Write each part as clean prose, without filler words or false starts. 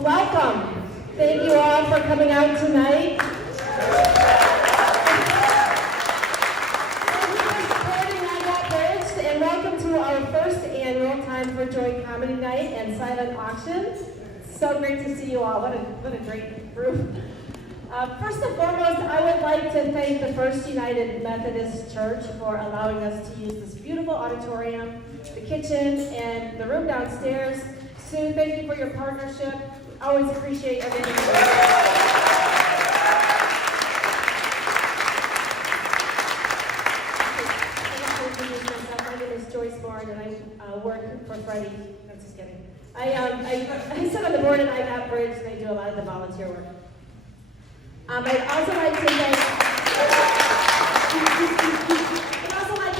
Welcome. Thank you all for coming out tonight. Thank you for supporting I Got Bridged, and welcome to our first annual Time4Joy Comedy Night and Silent Auction. So great to see you all. What a great group. First and foremost, I would like to thank the First United Methodist Church for allowing us to use this beautiful auditorium, the kitchen, and the room downstairs. Sue, thank you for your partnership. I always appreciate everything you do. My name is Joyce Bourne, and I work for Freddie. I'm just kidding. I sit on the board at I Got Bridged, and I do a lot of the volunteer work. I'd also like to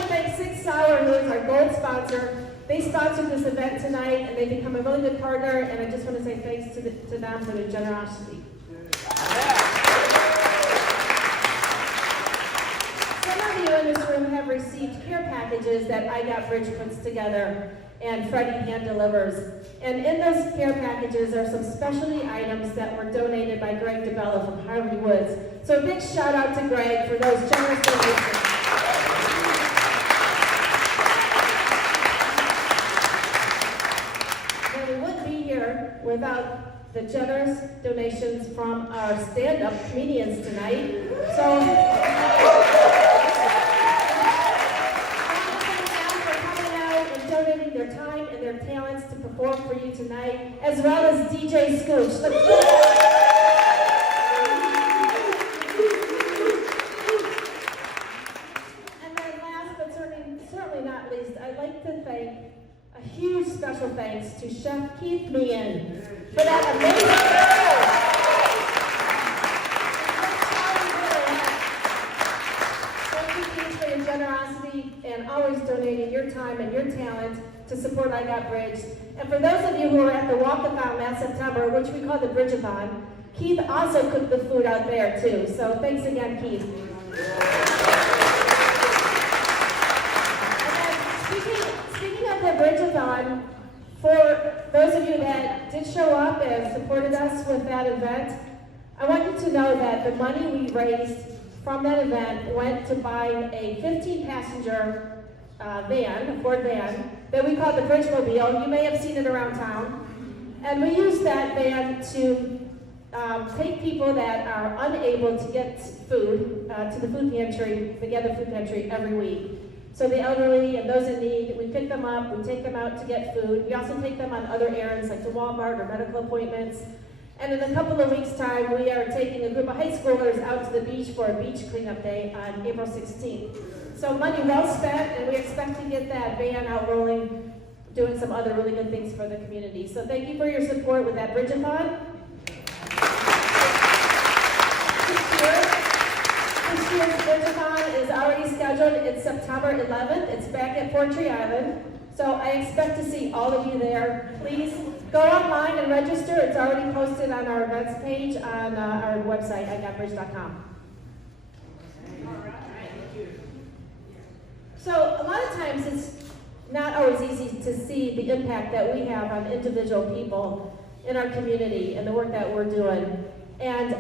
thank 6 Sour, who is our gold sponsor. They sponsored this event tonight, and they've become a really good partner, and I just want to say thanks to them for their generosity. Some of you in this room have received care packages that I Got Bridge puts together and Freddie hand delivers. And in those care packages are some specialty items that were donated by Greg DeBella from Harvey Woods. So a big shout out to Greg for those generous donations. And we wouldn't be here without the generous donations from our stand-up comedians tonight. Donating their time and their talents to perform for you tonight, as well as DJ Scooch. And then last but certainly not least, I'd like to thank a huge special thanks to Chef Keith Meehan for that amazing generosity and always donating your time and your talent to support I Got Bridged. And for those of you who were at the walkathon last September, which we call the Bridgeathon, Keith also cooked the food out there too. So thanks again, Keith. And speaking of the Bridgeathon, for those of you that did show up and supported us with that event, I want you to know that the money we raised from that event went to buy a 15-passenger van, a Ford van, that we call the Bridgemobile. You may have seen it around town. And we use that van to take people that are unable to get food to the food pantry, the Gather Food Pantry, every week. So the elderly and those in need, we pick them up, we take them out to get food. We also take them on other errands like to Walmart or medical appointments. And in a couple of weeks' time, we are taking a group of high schoolers out to the beach for a beach cleanup day on April 16th. So money well spent, and we expect to get that van out rolling, doing some other really good things for the community. So thank you for your support with that Bridgeathon. This year's Bridgeathon is already scheduled. It's September 11th. It's back at Portree Island. So I expect to see all of you there. Please go online and register. It's already posted on our events page on our website, igotbridge.com. So a lot of times it's not always easy to see the impact that we have on individual people in our community and the work that we're doing. And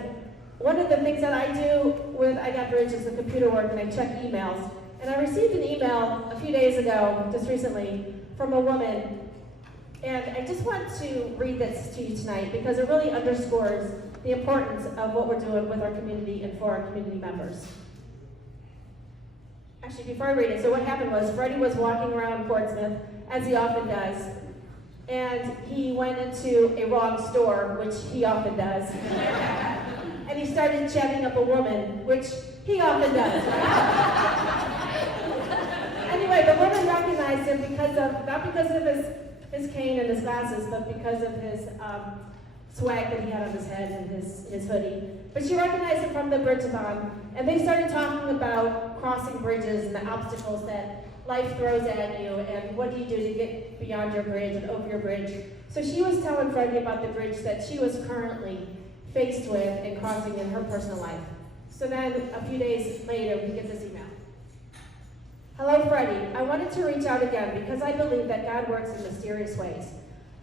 one of the things that I do with I Got Bridge is the computer work, and I check emails. And I received an email a few days ago, just recently, from a woman. And I just want to read this to you tonight because it really underscores the importance of what we're doing with our community and for our community members. Actually, before I read it, so what happened was Freddie was walking around Portsmouth, as he often does, and he went into a wrong store, which he often does. And he started chatting up a woman, which he often does. Anyway, the woman recognized him because of, not because of his cane and his glasses, but because of his swag that he had on his head and his hoodie. But she recognized him from the Bridgeathon, and they started talking about crossing bridges and the obstacles that life throws at you, and what do you do to get beyond your bridge and over your bridge. So she was telling Freddie about the bridge that she was currently faced with and crossing in her personal life. So then, a few days later, we get this email. Hello, Freddie. I wanted to reach out again because I believe that God works in mysterious ways.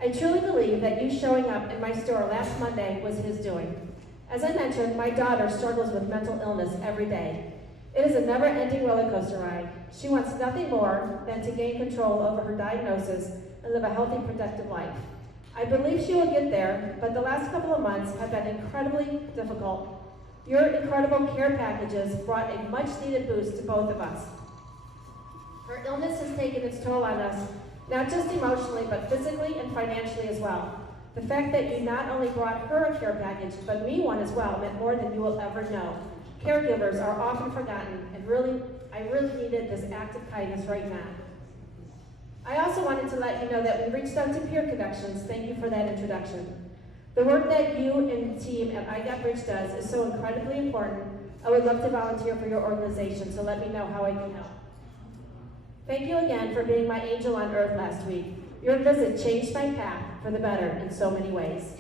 I truly believe that you showing up in my store last Monday was his doing. As I mentioned, my daughter struggles with mental illness every day. It is a never-ending roller coaster ride. She wants nothing more than to gain control over her diagnosis and live a healthy, productive life. I believe she will get there, but the last couple of months have been incredibly difficult. Your incredible care packages brought a much-needed boost to both of us. Her illness has taken its toll on us, not just emotionally, but physically and financially as well. The fact that you not only brought her a care package, but me one as well, meant more than you will ever know. Caregivers are often forgotten, and I really needed this act of kindness right now. I also wanted to let you know that we reached out to Peer Connections. Thank you for that introduction. The work that you and the team at I Got Bridge does is so incredibly important. I would love to volunteer for your organization, so let me know how I can help. Thank you again for being my angel on earth last week. Your visit changed my path for the better in so many ways.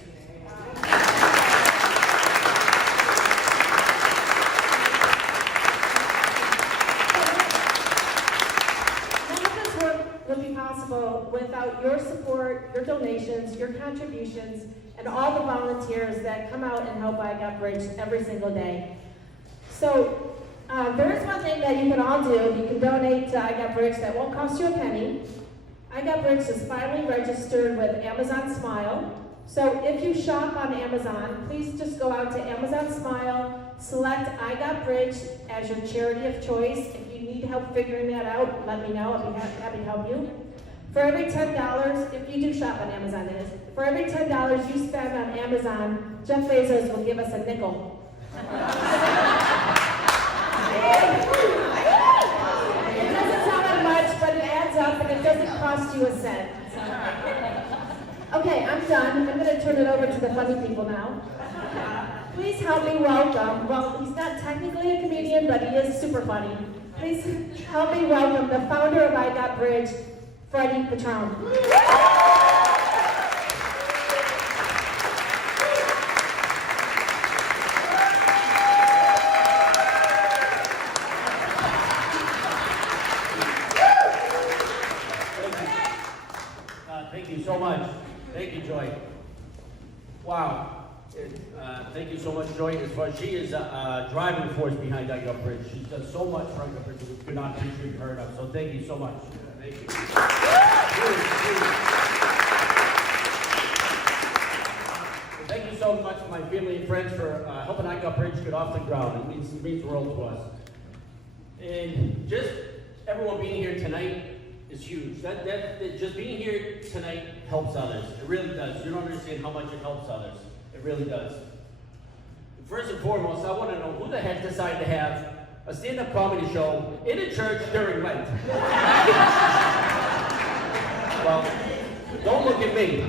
Would be possible without your support, your donations, your contributions, and all the volunteers that come out and help I Got Bridge every single day. So there is one thing that you can all do. You can donate to I Got Bridge that won't cost you a penny. I Got Bridge is finally registered with Amazon Smile. So if you shop on Amazon, please just go out to Amazon Smile, select I Got Bridge as your charity of choice. If you need help figuring that out, let me know. I'll be happy to help you. For every $10, if you do shop on Amazon, that is, for every $10 you spend on Amazon, Jeff Bezos will give us a nickel. It doesn't sound like much, but it adds up, and it doesn't cost you a cent. Okay, I'm done. I'm going to turn it over to the funny people now. Please help me welcome, well, he's not technically a comedian, but he is super funny. Please help me welcome the founder of I Got Bridge, Freddie Patron. Thank you so much. Thank you, Joy. Wow. Thank you so much, Joy. As far as she is a driving force behind I Got Bridge. She does so much for I Got Bridge that we could not appreciate her enough. So thank you so much. Thank you. Thank you so much to my family and friends for helping I Got Bridge get off the ground. It means the world to us. And just everyone being here tonight is huge. That just being here tonight helps others. It really does. You don't understand how much it helps others. It really does. First and foremost, I want to know who the heck decided to have a stand-up comedy show in a church during Lent. Well, don't look at me.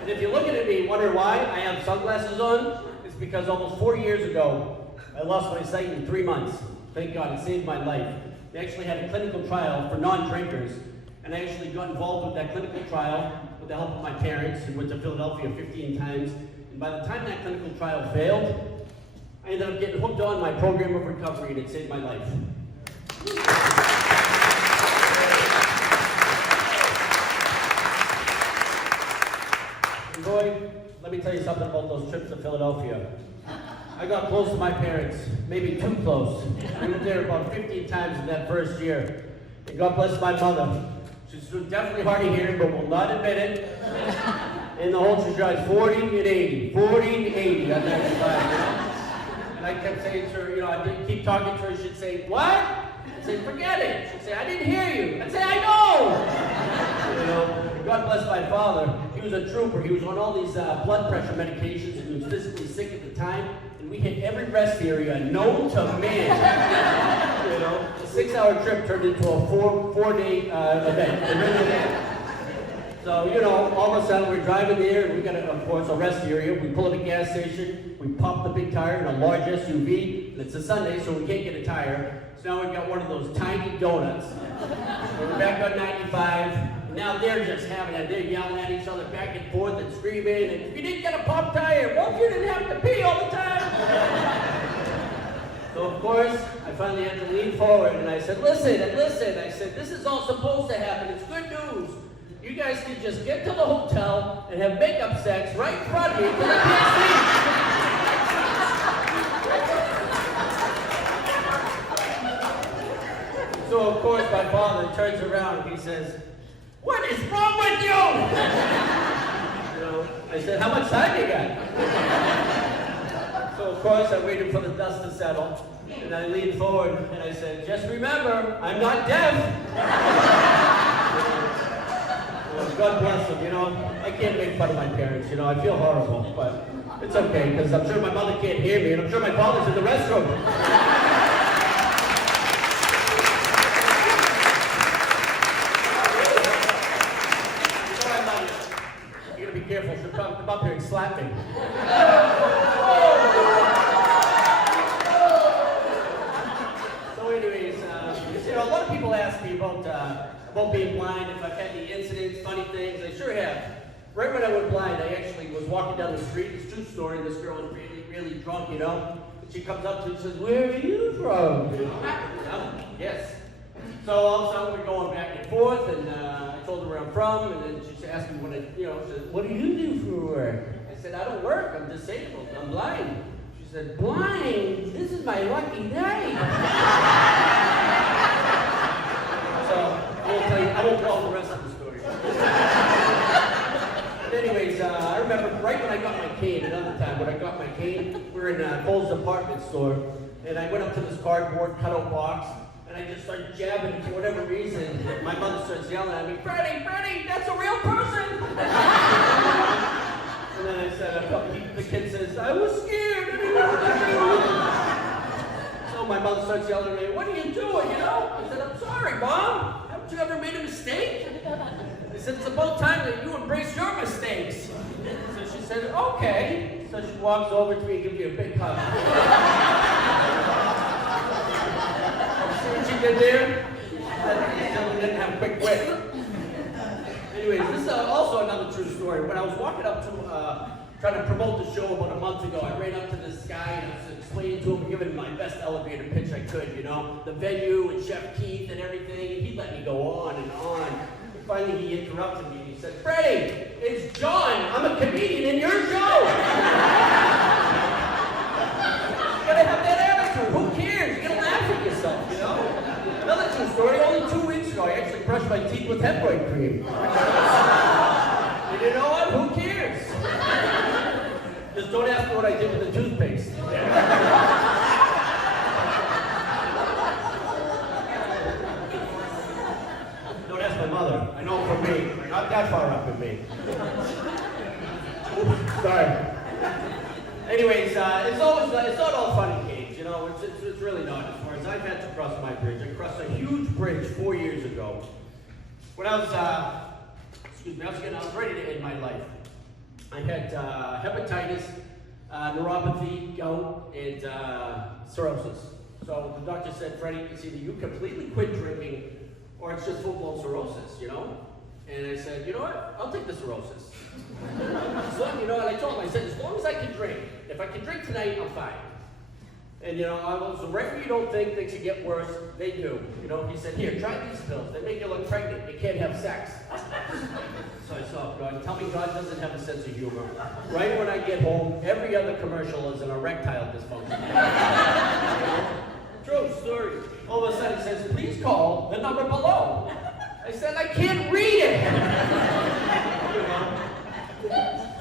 And if you're looking at me, wonder why I have sunglasses on, it's because almost 4 years ago, I lost my sight in 3 months. Thank God, it saved my life. They actually had a clinical trial for non-drinkers, and I actually got involved with that clinical trial with the help of my parents and went to Philadelphia 15 times. And by the time that clinical trial failed, I ended up getting hooked on my program of recovery, and it saved my life. And boy, let me tell you something about those trips to Philadelphia. I got close to my parents, maybe too close. We were there about 15 times in that first year. And God bless my mother. She's definitely hard of hearing, but will not admit it. And the whole she drives 40 and 80, 40 and 80 on that side. And I kept saying to her, I'd keep talking to her, she'd say, what? I'd say, forget it. She'd say, I didn't hear you. I'd say, I know. God bless my father. He was a trooper. He was on all these blood pressure medications, and he was physically sick at the time. And we hit every rest area known to man. A 6-hour trip turned into a four-day event. So, all of a sudden we're driving there, and we got, of course, a rest area. We pull at a gas station, we pop the big tire in a large SUV, and it's a Sunday, so we can't get a tire. So now we've got one of those tiny donuts. We're back on 95, and now they're just having it. They're yelling at each other back and forth and screaming, and if you didn't get a pop tire, well, you didn't have to pee all the time. So, of course, I finally had to lean forward, and I said, listen, I said, this is all supposed to happen. It's good news. You guys can just get to the hotel and have makeup sex right in front of me because I can't see. So of course my father turns around and he says, "What is wrong with you?" I said, "How much time you got?" So of course I waited for the dust to settle, and I leaned forward and I said, "Just remember, I'm not deaf." Well, God bless them, I can't make fun of my parents, I feel horrible, but it's okay, because I'm sure my mother can't hear me, and I'm sure my father's in the restroom. You gotta be careful, she'll come up here and slap me. So anyways, a lot of people ask me about being blind, if I've had any incidents, funny things. I sure have. Right when I went blind, I actually was walking down the street. It's a true story. This girl was really, really drunk, And she comes up to me and says, "Where are you from?" Yes. So all of a sudden we're going back and forth, and I told her where I'm from, and then she asked me she said, "What do you do for work?" I said, "I don't work. I'm disabled. I'm blind." She said, "Blind? This is my lucky day." So I won't tell the rest of the story. But anyways, I remember right when I got my cane, another time when I got my cane, we were in Cole's department store, and I went up to this cardboard cutout box, and I just started jabbing it for whatever reason. My mother starts yelling at me, Freddie, that's a real person!" And then I said, the kid says, "I was scared, I didn't know what to do." So my mother starts yelling at me, "What are you doing, I said, "I'm sorry, Mom. Haven't you ever made a mistake?" I said, "It's about time that you embrace your mistakes." So she said, "Okay." So she walks over to me and gives me a big hug. See what she did there? She didn't have a quick wit. Anyways, this is also another true story. When I was walking up to trying to promote the show about a month ago, I ran up to this guy and I was explaining to him, giving him my best elevator pitch I could, the venue and Chef Keith and everything, and he let me go on and on. And finally he interrupted me and he said, "Freddie, it's John. I'm a comedian in your show." You gotta have that attitude. Who cares? You gotta laugh at yourself, Another true story, only 2 weeks ago, I actually brushed my teeth with hemorrhoid cream. And you know what? Who cares? Just don't ask me what I did with the toothpaste. Don't ask my mother. I know from me. Not that far up in me. Oops, sorry. Anyways, it's not all fun and games, it's really not. As far as I've had to cross my bridge, I crossed a huge bridge 4 years ago. When I was ready to end my life. I had hepatitis, neuropathy, gout, and cirrhosis. So the doctor said, "Freddie, it's either you completely quit drinking, or it's just full-blown cirrhosis, And I said, "You know what? I'll take the cirrhosis." So, and I told him, I said, "As long as I can drink. If I can drink tonight, I'm fine." And so right when you don't think things can get worse, they do. He said, "Here, try these pills. They make you look pregnant. You can't have sex." So I saw God. Tell me God doesn't have a sense of humor. Right when I get home, every other commercial is an erectile dysfunction. True story. All of a sudden it says, "Please call the number below." I said, "I can't read it."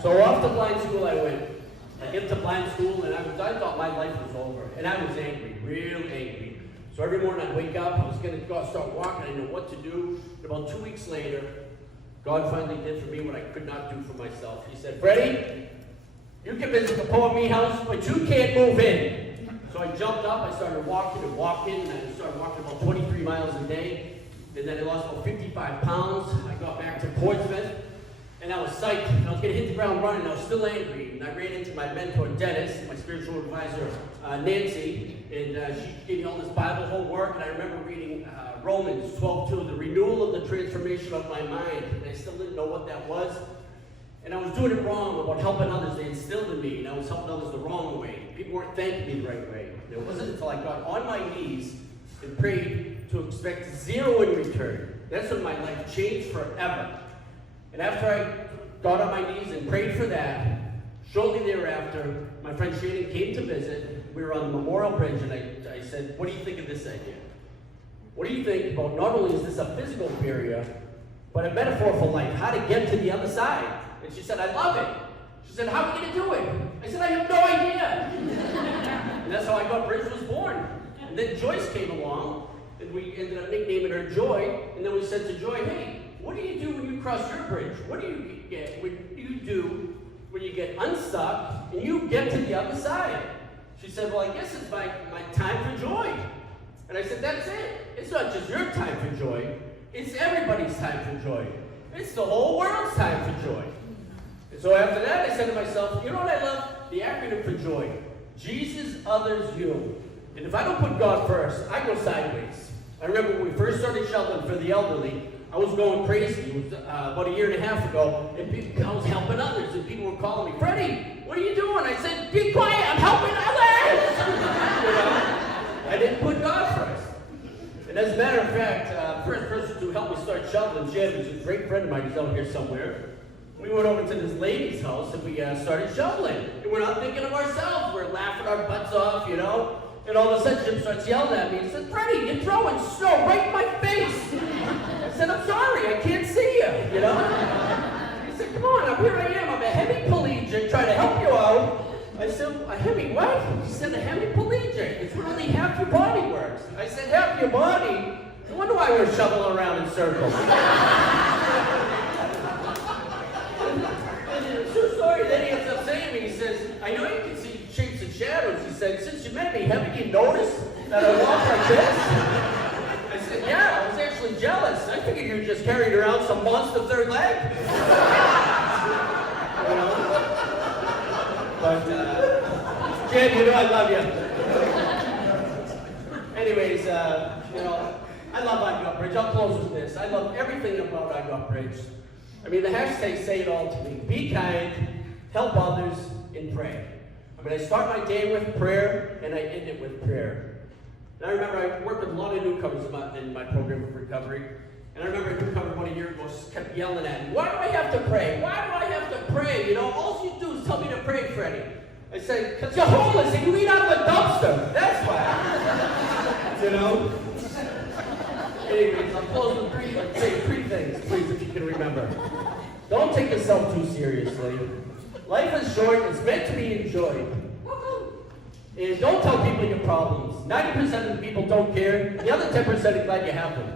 So off to blind school I went. I get to blind school, and I thought my life was over. And I was angry, real angry. So every morning I'd wake up, I was going to start walking, I didn't know what to do. And about 2 weeks later, God finally did for me what I could not do for myself. He said, "Freddie, you can visit the Poor Me house, but you can't move in." So I jumped up, I started walking, and I started walking about 23 miles a day. And then I lost about 55 pounds. I got back to Portsmouth. And I was psyched. I was going to hit the ground running. I was still angry. And I ran into my mentor, Dennis, my spiritual advisor, Nancy. And she gave me all this Bible homework. And I remember reading Romans 12:2, the renewal of the transformation of my mind. And I still didn't know what that was. And I was doing it wrong about helping others. They instilled in me. And I was helping others the wrong way. People weren't thanking me the right way. And it wasn't until I got on my knees and prayed to expect zero in return. That's when my life changed forever. And after I got on my knees and prayed for that, shortly thereafter, my friend Shannon came to visit. We were on the Memorial Bridge, and I said, what do you think of this idea? What do you think about not only is this a physical barrier, but a metaphor for life, how to get to the other side? And she said, I love it. She said, how are we going to do it? I said, I have no idea. And that's how I got Bridge was born. And then Joyce came along, and we ended up nicknaming her Joy, and then we said to Joy, hey, what do you do when you cross your bridge? What do you do when you get unstuck and you get to the other side? She said, well, I guess it's my time for joy. And I said, that's it. It's not just your time for joy. It's everybody's time for joy. It's the whole world's time for joy. And so after that, I said to myself, you know what I love? The acronym for joy. Jesus, others, you. And if I don't put God first, I go sideways. I remember when we first started shoveling for the elderly, I was going crazy. It was about a year and a half ago, and I was helping others, and people were calling me, Freddie, what are you doing? I said, be quiet, I'm helping others! You know? I didn't put God first. And as a matter of fact, the first person to help me start shoveling, Jim, who's a great friend of mine, who's out here somewhere. We went over to this lady's house, and we started shoveling. And we're not thinking of ourselves. We're laughing our butts off, you know? And all of a sudden, Jim starts yelling at me. He says, Freddie, you're throwing snow right in my face. I said, I'm sorry, I can't see you, you know? He said, come on, here I am. I'm a hemiplegic trying to help you out. I said, a hemi what? He said, a hemiplegic. It's when only half your body works. I said, half your body? No wonder why we're shoveling around in circles. True story. Then he ends up saying to me, he says, I know you can see shapes and shadows. He said, since you met me, haven't you noticed that I walk like this? I said, yeah, I was actually jealous. I figured you just carried around some monster third leg. You know? But, Jen, you know I love you. Anyways, you know, I love I Got Bridge. I'll close with this. I love everything about I Got Bridge. I mean, the hashtags say it all to me. Be kind, help others, and pray. I mean, I start my day with prayer, and I end it with prayer. And I remember I worked with a lot of newcomers in my program of recovery. And I remember a newcomer about a year ago kept yelling at me, why do I have to pray? Why do I have to pray? You know, all you do is tell me to pray, Freddie. I said, because you're homeless and you eat out of a dumpster. That's why. You know? Anyways, I'll close with three things, please, if you can remember. Don't take yourself too seriously. Life is short, it's meant to be enjoyed. And don't tell people your problems. 90% of the people don't care. The other 10% are glad you have them.